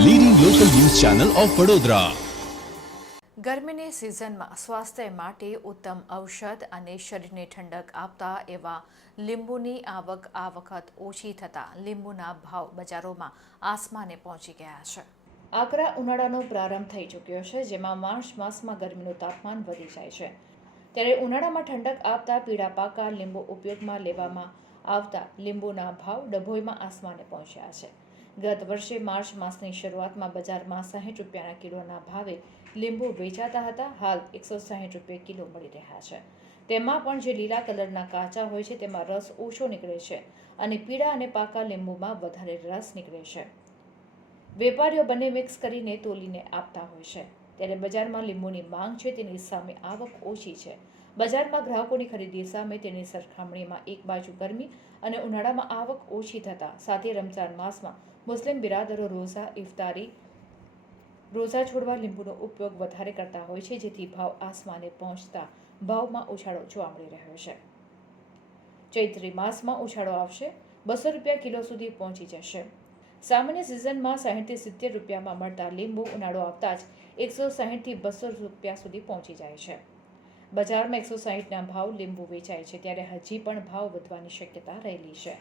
Channel of Vadodara ગરમીની સિઝનમાં સ્વાસ્થ્ય માટે ઉત્તમ ઔષધ અને શરીરને ઠંડક આપતા એવા લીંબુની આવક આ વખત ઓછી થતાં લીંબુના ભાવ બજારોમાં આસમાને પહોંચી ગયા છે. આકરા ઉનાળાનો પ્રારંભ થઈ ચૂક્યો છે જેમાં માર્ચ માસમાં ગરમીનું તાપમાન વધી જાય છે. ત્યારે ઉનાળામાં ઠંડક આપતા પીળા પાકા લીંબુ ઉપયોગમાં લેવામાં આવતા લીંબુના ભાવ ડભોઈમાં આસમાને પહોંચ્યા છે. ગત વર્ષે માર્ચ માસની શરૂઆતમાં બજારમાં સાહીઠ રૂપિયાના કિલોના ભાવે લીંબુ વેચાતા હતા. હાલ એકસો સાહીઠ રૂપિયા કિલો મળી રહ્યા છે. તેમાં પણ જે લીલા કલરના કાચા હોય છે, તેમાં રસ ઓછો નીકળે છે અને પીળા અને પાકા લીંબુમાં વધારે રસ નીકળે છે. વેપારીઓ બંને મિક્સ કરીને તોલીને આપતા હોય છે. ત્યારે બજારમાં લીંબુની માંગ છે, તેની સામે આવક ઓછી છે. બજારમાં ગ્રાહકોની ખરીદી સામે તેની સરખામણીમાં એક બાજુ ગરમી અને ઉનાળામાં આવક ઓછી થતાં, સાથે રમઝાન માસમાં મુસ્લિમ બિરાદરો રોઝા, ઇફતારી, રોઝા છોડવા લીંબુનો ઉપયોગ વધારે કરતા હોય છે, જેથી ભાવ આસમાને પહોંચતા ભાવમાં ઉછાળો જોવા મળી રહ્યો છે. ચૈત્રી માસમાં ઉછાળો આવશે. બસો રૂપિયા કિલો સુધી પહોંચી જશે. સામાન્ય સિઝનમાં સાહીઠથી સિત્તેર રૂપિયામાં મળતા લીંબુ ઉનાળો આવતા જ એકસો સાહીઠથી બસો રૂપિયા સુધી પહોંચી જાય છે. બજારમાં એકસો સાહીઠના ભાવ લીંબુ વેચાય છે ત્યારે હજી પણ ભાવ વધવાની શક્યતા રહેલી છે.